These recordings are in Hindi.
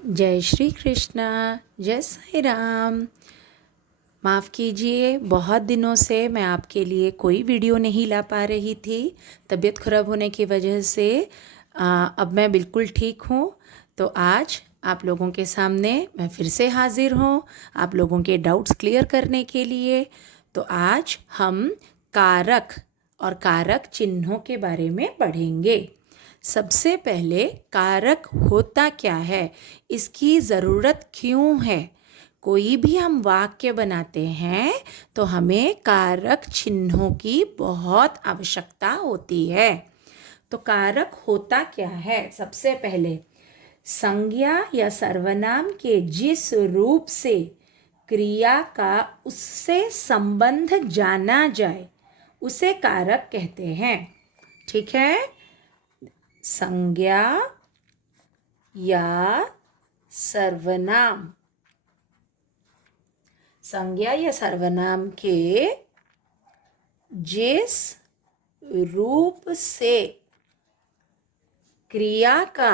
जय श्री कृष्णा। जय साई राम। माफ़ कीजिए, बहुत दिनों से मैं आपके लिए कोई वीडियो नहीं ला पा रही थी। तबीयत ख़राब होने की वजह से अब मैं बिल्कुल ठीक हूँ। तो आज आप लोगों के सामने मैं फिर से हाज़िर हूँ आप लोगों के डाउट्स क्लियर करने के लिए। तो आज हम कारक और कारक चिन्हों के बारे में पढ़ेंगे। सबसे पहले कारक होता क्या है, इसकी ज़रूरत क्यों है। कोई भी हम वाक्य बनाते हैं तो हमें कारक चिन्हों की बहुत आवश्यकता होती है। तो कारक होता क्या है, सबसे पहले संज्ञा या सर्वनाम के जिस रूप से क्रिया का उससे संबंध जाना जाए उसे कारक कहते हैं। ठीक है, संज्ञा या सर्वनाम, संज्ञा या सर्वनाम के जिस रूप से क्रिया का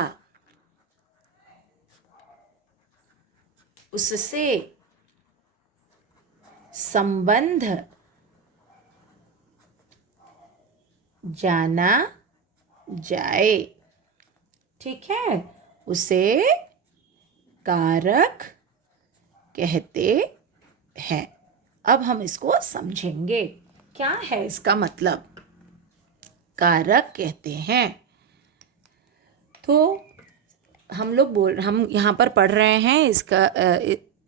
उससे संबंध जाना जाए, ठीक है, उसे कारक कहते हैं। अब हम इसको समझेंगे, क्या है इसका मतलब। कारक कहते हैं तो हम यहाँ पर पढ़ रहे हैं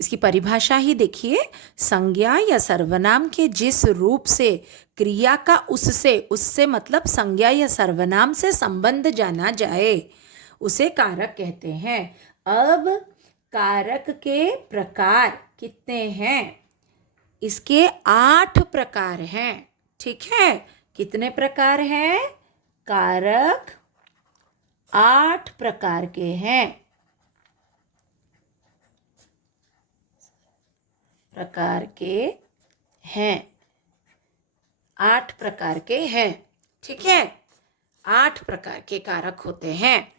इसकी परिभाषा ही देखिए। संज्ञा या सर्वनाम के जिस रूप से क्रिया का उससे मतलब संज्ञा या सर्वनाम से संबंध जाना जाए उसे कारक कहते हैं। अब कारक के प्रकार कितने हैं, इसके 8 प्रकार हैं। ठीक है, कितने प्रकार हैं, कारक 8 प्रकार के हैं। प्रकार के हैं, 8 प्रकार के हैं। ठीक है, 8 प्रकार के कारक होते हैं।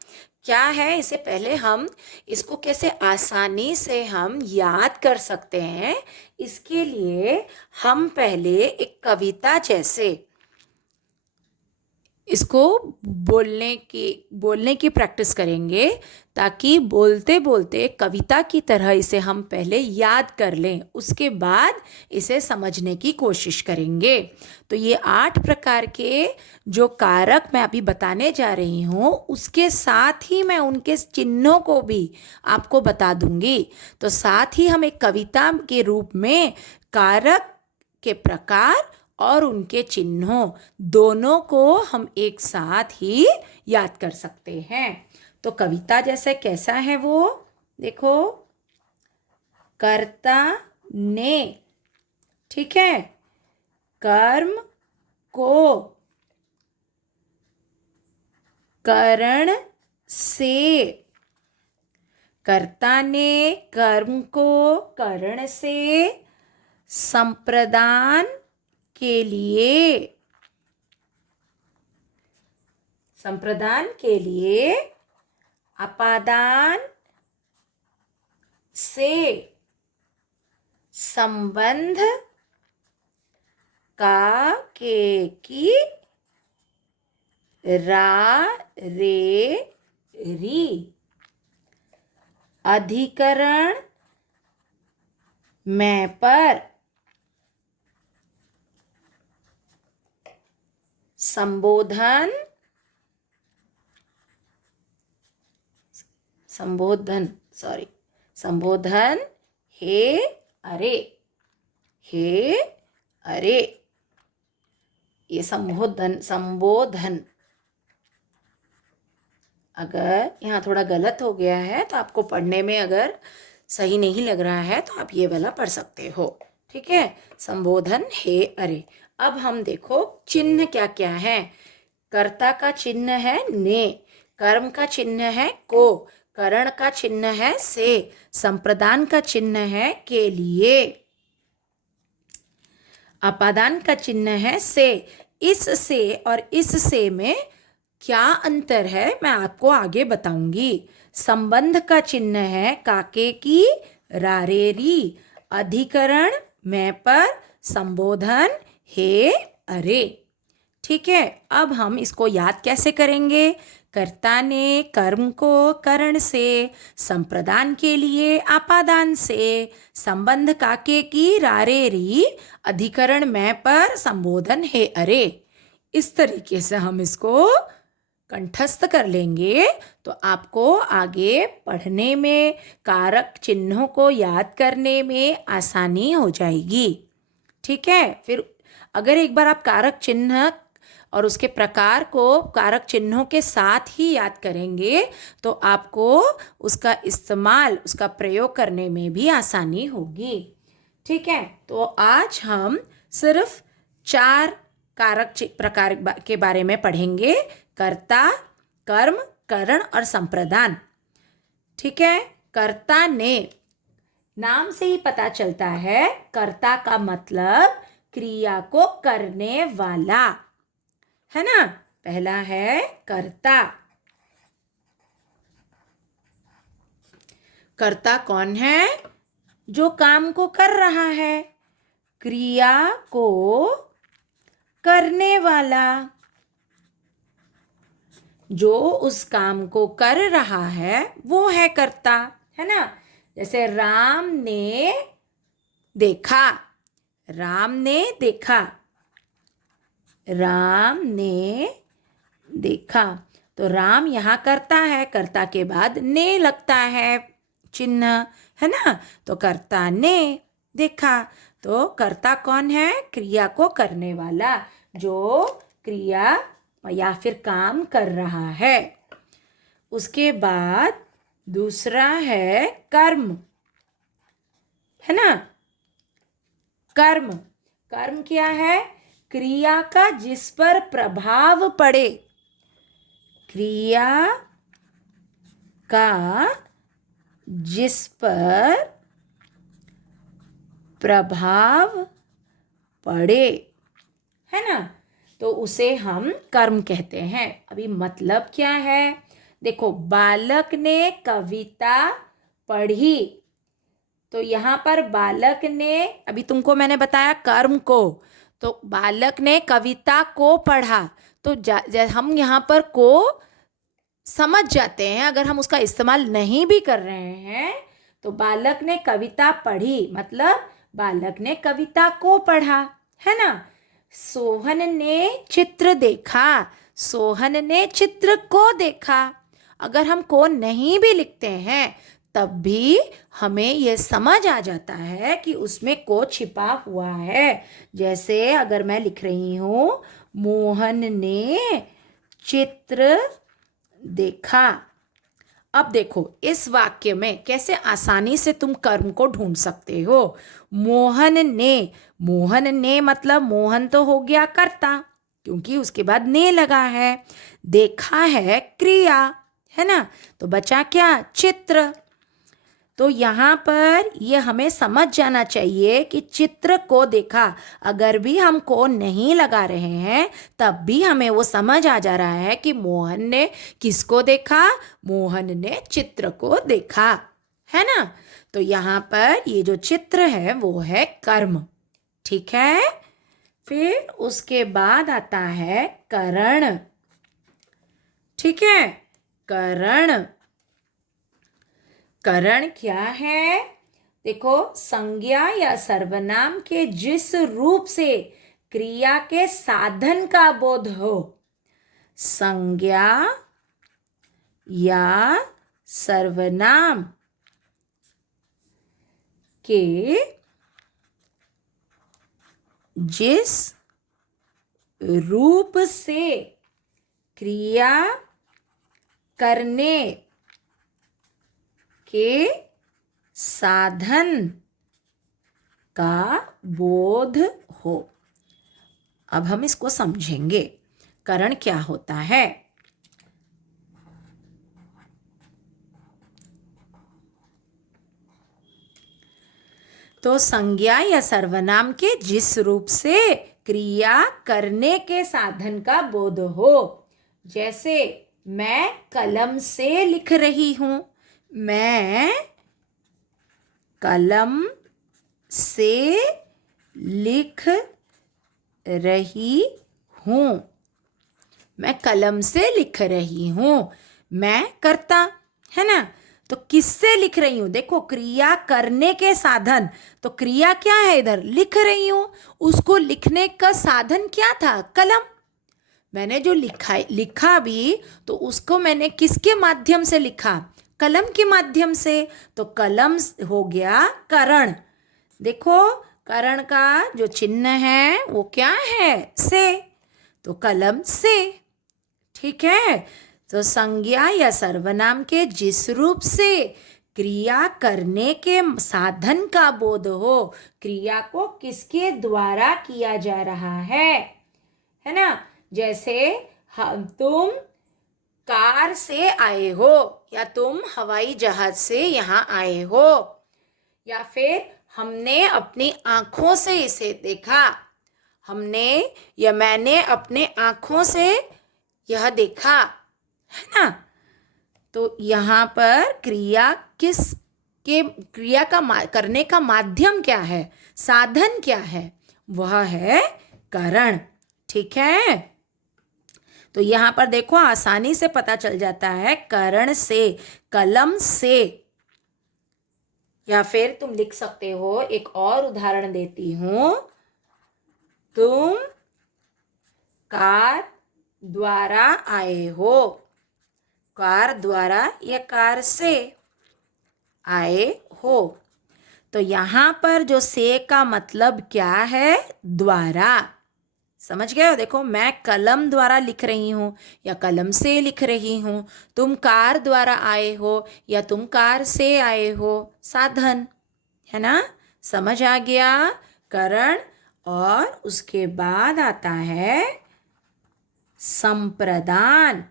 क्या है, इससे पहले हम इसको कैसे आसानी से हम याद कर सकते हैं, इसके लिए हम पहले एक कविता जैसे इसको बोलने की प्रैक्टिस करेंगे, ताकि बोलते बोलते कविता की तरह इसे हम पहले याद कर लें, उसके बाद इसे समझने की कोशिश करेंगे। तो ये 8 प्रकार के जो कारक मैं अभी बताने जा रही हूँ, उसके साथ ही मैं उनके चिन्हों को भी आपको बता दूंगी। तो साथ ही हम एक कविता के रूप में कारक के प्रकार और उनके चिन्हों दोनों को हम एक साथ ही याद कर सकते हैं। तो कविता जैसे कैसा है वो देखो, कर्ता ने, ठीक है, कर्म को करण से, कर्ता ने कर्म को करण से, संप्रदान के लिए, संप्रदान के लिए, अपादान से, संबंध का के की, रा रे री, अधिकरण मैं पर, संबोधन संबोधन हे अरे, हे अरे, ये संबोधन। अगर यहाँ थोड़ा गलत हो गया है तो आपको पढ़ने में अगर सही नहीं लग रहा है तो आप ये वाला पढ़ सकते हो। ठीक है, संबोधन हे अरे। अब हम देखो चिन्ह क्या क्या है। कर्ता का चिन्ह है ने, कर्म का चिन्ह है को, करण का चिन्ह है से, संप्रदान का चिन्ह है के लिए, अपादान का चिन्ह है से। इस से और इस से में क्या अंतर है मैं आपको आगे बताऊंगी। संबंध का चिन्ह है काके की रारेरी, अधिकरण मैं पर, संबोधन हे अरे। ठीक है, अब हम इसको याद कैसे करेंगे। कर्ता ने कर्म को करण से, संप्रदान के लिए आपादान से, संबंध काके की रारेरी, अधिकरण मैं पर, संबोधन हे अरे। इस तरीके से हम इसको कंठस्थ कर लेंगे तो आपको आगे पढ़ने में, कारक चिन्हों को याद करने में आसानी हो जाएगी। ठीक है, फिर अगर एक बार आप कारक चिन्ह और उसके प्रकार को कारक चिन्हों के साथ ही याद करेंगे तो आपको उसका इस्तेमाल, उसका प्रयोग करने में भी आसानी होगी। ठीक है, तो आज हम सिर्फ 4 कारक प्रकार के बारे में पढ़ेंगे। कर्ता, कर्म, करण और संप्रदान। ठीक है, कर्ता ने, नाम से ही पता चलता है कर्ता का मतलब क्रिया को करने वाला है ना। पहला है कर्ता। कर्ता कौन है? जो काम को कर रहा है, क्रिया को करने वाला। जो उस काम को कर रहा है वो है कर्ता, है ना। जैसे राम ने देखा, राम ने देखा, राम ने देखा, तो राम यहाँ कर्ता है, कर्ता के बाद ने लगता है चिन्ह, है ना। तो कर्ता ने देखा, तो कर्ता कौन है? क्रिया को करने वाला, जो क्रिया या फिर काम कर रहा है। उसके बाद दूसरा है कर्म, है ना। कर्म, कर्म क्या है? क्रिया का जिस पर प्रभाव पड़े, क्रिया का जिस पर प्रभाव पड़े, है ना, तो उसे हम कर्म कहते हैं। अभी मतलब क्या है? देखो, बालक ने कविता पढ़ी, तो यहाँ पर बालक ने, अभी तुमको मैंने बताया कर्म को, तो बालक ने कविता को पढ़ा, तो हम यहाँ पर को समझ जाते हैं। अगर हम उसका इस्तेमाल नहीं भी कर रहे हैं तो बालक ने कविता पढ़ी मतलब बालक ने कविता को पढ़ा, है ना। सोहन ने चित्र देखा, सोहन ने चित्र को देखा। अगर हम को नहीं भी लिखते हैं तब भी हमें यह समझ आ जाता है कि उसमें को छिपा हुआ है। जैसे अगर मैं लिख रही हूँ मोहन ने चित्र देखा। अब देखो इस वाक्य में कैसे आसानी से तुम कर्म को ढूंढ सकते हो। मोहन ने, मोहन ने मतलब मोहन तो हो गया कर्ता क्योंकि उसके बाद ने लगा है। देखा है क्रिया, है ना, तो बचा क्या? चित्र। तो यहाँ पर ये हमें समझ जाना चाहिए कि चित्र को देखा, अगर भी हम को नहीं लगा रहे हैं तब भी हमें वो समझ आ जा रहा है कि मोहन ने किसको देखा? मोहन ने चित्र को देखा, है ना। तो यहाँ पर ये जो चित्र है वो है कर्म। ठीक है, फिर उसके बाद आता है करण। ठीक है, करण, करण क्या है? देखो, संज्ञा या सर्वनाम के जिस रूप से क्रिया के साधन का बोध हो, संज्ञा या सर्वनाम के जिस रूप से क्रिया करने के साधन का बोध हो। अब हम इसको समझेंगे, करण क्या होता है। तो संज्ञा या सर्वनाम के जिस रूप से क्रिया करने के साधन का बोध हो, जैसे मैं कलम से लिख रही हूँ, मैं कलम से लिख रही हूँ, मैं कलम से लिख रही हूँ। मैं करता है ना, तो किससे लिख रही हूँ? देखो क्रिया करने के साधन, तो क्रिया क्या है इधर? लिख रही हूँ। उसको लिखने का साधन क्या था? कलम। मैंने जो लिखा भी, तो उसको मैंने किसके माध्यम से लिखा? कलम के माध्यम से। तो कलम हो गया करण। देखो करण का जो चिन्ह है वो क्या है? से। तो कलम से। ठीक है, तो संज्ञा या सर्वनाम के जिस रूप से क्रिया करने के साधन का बोध हो, क्रिया को किसके द्वारा किया जा रहा है ना। जैसे तुम कार से आए हो, या तुम हवाई जहाज से यहाँ आए हो, या फिर हमने अपनी आंखों से इसे देखा, हमने या मैंने अपने आंखों से यह देखा, है ना। तो यहाँ पर क्रिया क्रिया का करने का माध्यम क्या है? साधन क्या है? वह है करण। ठीक है, तो यहाँ पर देखो आसानी से पता चल जाता है करण से, कलम से। या फिर तुम लिख सकते हो, एक और उदाहरण देती हूं, तुम कार द्वारा आए हो, कार द्वारा या कार से आए हो। तो यहाँ पर जो से का मतलब क्या है? द्वारा। समझ गए हो? देखो मैं कलम द्वारा लिख रही हूँ या कलम से लिख रही हूँ, तुम कार द्वारा आए हो या तुम कार से आए हो, साधन है ना। समझ आ गया? करण। और उसके बाद आता है संप्रदान।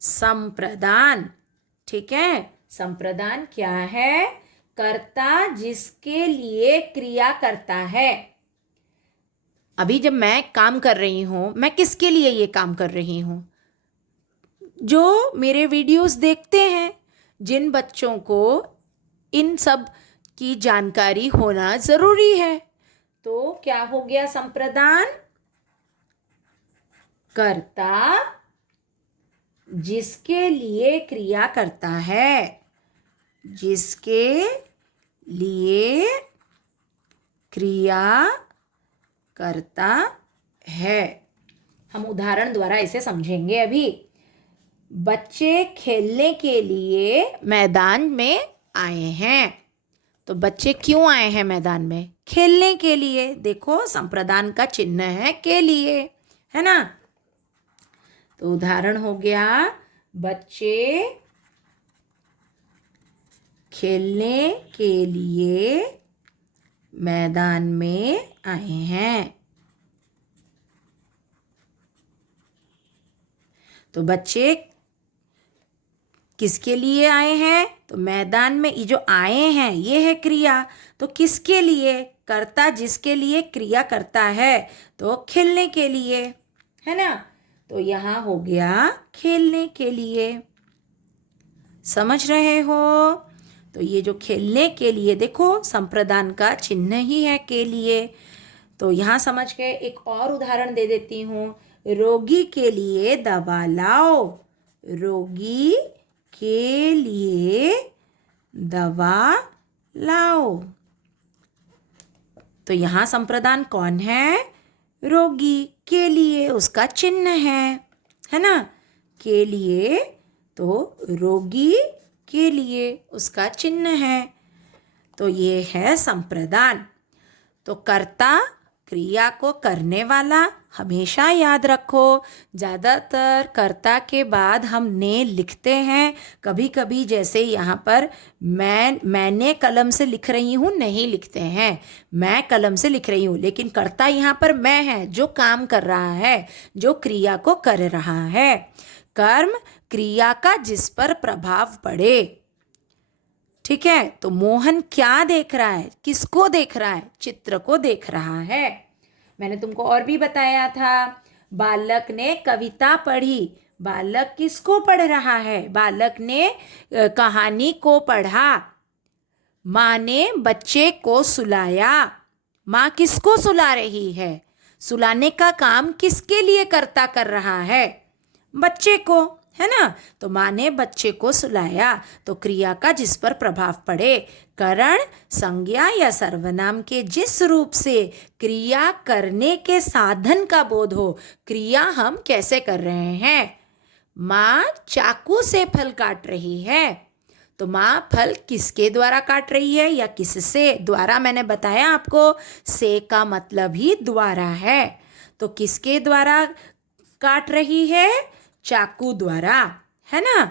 संप्रदान, ठीक है। संप्रदान क्या है? कर्ता जिसके लिए क्रिया करता है। अभी जब मैं काम कर रही हूं, मैं किसके लिए ये काम कर रही हूं? जो मेरे वीडियोस देखते हैं, जिन बच्चों को इन सब की जानकारी होना जरूरी है। तो क्या हो गया संप्रदान? कर्ता जिसके लिए क्रिया करता है, जिसके लिए क्रिया करता है। हम उदाहरण द्वारा इसे समझेंगे अभी। बच्चे खेलने के लिए मैदान में आए हैं। तो बच्चे क्यों आए हैं मैदान में? खेलने के लिए। देखो संप्रदान का चिन्ह है के लिए, है ना। तो उदाहरण हो गया, बच्चे खेलने के लिए मैदान में आए हैं। तो बच्चे किसके लिए आए हैं? तो मैदान में ये जो आए हैं ये है क्रिया। तो किसके लिए? कर्ता जिसके लिए क्रिया करता है, तो खेलने के लिए, है ना। तो यहाँ हो गया खेलने के लिए। समझ रहे हो? तो ये जो खेलने के लिए, देखो संप्रदान का चिन्ह ही है के लिए। तो यहाँ समझ के एक और उदाहरण दे देती हूँ। रोगी के लिए दवा लाओ, रोगी के लिए दवा लाओ। तो यहाँ संप्रदान कौन है? रोगी के लिए, उसका चिन्ह है ना। के लिए, तो रोगी के लिए उसका चिन्ह है। तो ये है संप्रदान। तो कर्ता क्रिया को करने वाला, हमेशा याद रखो। ज़्यादातर कर्ता के बाद हम ने लिखते हैं। कभी कभी जैसे यहाँ पर मैंने कलम से लिख रही हूँ नहीं लिखते हैं, मैं कलम से लिख रही हूँ, लेकिन कर्ता यहाँ पर मैं है जो काम कर रहा है, जो क्रिया को कर रहा है। कर्म क्रिया का जिस पर प्रभाव पड़े, ठीक है, तो मोहन क्या देख रहा है, किसको देख रहा है, चित्र को देख रहा है। मैंने तुमको और भी बताया था, बालक ने कविता पढ़ी। बालक किसको पढ़ रहा है, बालक ने कहानी को पढ़ा। माँ ने बच्चे को सुलाया। माँ किसको सुला रही है, सुलाने का काम किसके लिए कर रहा है, बच्चे को, है ना। तो माँ ने बच्चे को सुलाया, तो क्रिया का जिस पर प्रभाव पड़े, करण संज्ञा या सर्वनाम के जिस रूप से क्रिया करने के साधन का बोध हो। क्रिया हम कैसे कर रहे हैं, माँ चाकू से फल काट रही है, तो माँ फल किसके द्वारा काट रही है या किससे, द्वारा मैंने बताया आपको, से का मतलब ही द्वारा है। तो किसके द्वारा काट रही है, चाकू द्वारा, है ना।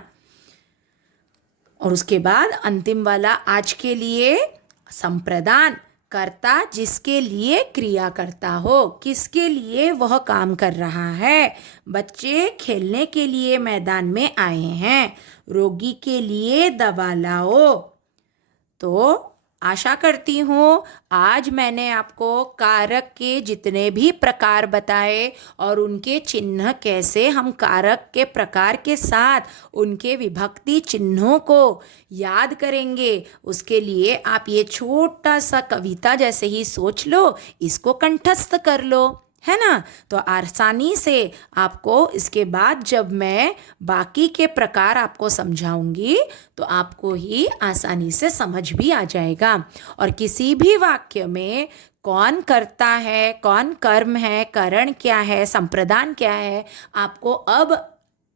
और उसके बाद अंतिम वाला आज के लिए, संप्रदान, कर्ता जिसके लिए क्रिया करता हो, किसके लिए वह काम कर रहा है। बच्चे खेलने के लिए मैदान में आए हैं, रोगी के लिए दवा लाओ। तो आशा करती हूँ आज मैंने आपको कारक के जितने भी प्रकार बताए और उनके चिन्ह कैसे हम कारक के प्रकार के साथ उनके विभक्ति चिन्हों को याद करेंगे, उसके लिए आप ये छोटा सा कविता जैसे ही सोच लो, इसको कंठस्थ कर लो, है ना। तो आसानी से आपको इसके बाद जब मैं बाकी के प्रकार आपको समझाऊंगी तो आपको ही आसानी से समझ भी आ जाएगा। और किसी भी वाक्य में कौन करता है, कौन कर्म है, करण क्या है, संप्रदान क्या है, आपको अब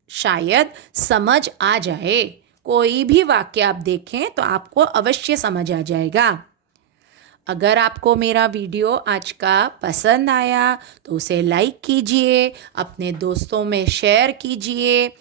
शायद समझ आ जाए। कोई भी वाक्य आप देखें तो आपको अवश्य समझ आ जाएगा। अगर आपको मेरा वीडियो आज का पसंद आया तो उसे लाइक कीजिए, अपने दोस्तों में शेयर कीजिए,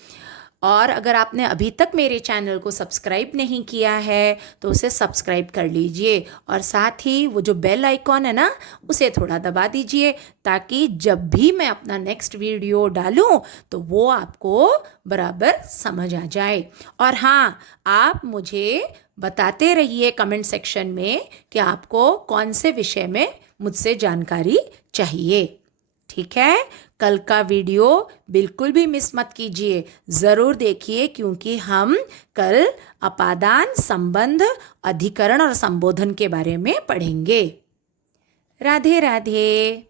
और अगर आपने अभी तक मेरे चैनल को सब्सक्राइब नहीं किया है तो उसे सब्सक्राइब कर लीजिए, और साथ ही वो जो बेल आइकॉन है ना, उसे थोड़ा दबा दीजिए, ताकि जब भी मैं अपना नेक्स्ट वीडियो डालूं तो वो आपको बराबर समझ आ जाए। और हाँ, आप मुझे बताते रहिए कमेंट सेक्शन में कि आपको कौन से विषय में मुझसे जानकारी चाहिए। ठीक है, कल का वीडियो बिल्कुल भी मिस मत कीजिए, ज़रूर देखिए, क्योंकि हम कल अपादान, संबंध, अधिकरण और संबोधन के बारे में पढ़ेंगे। राधे राधे।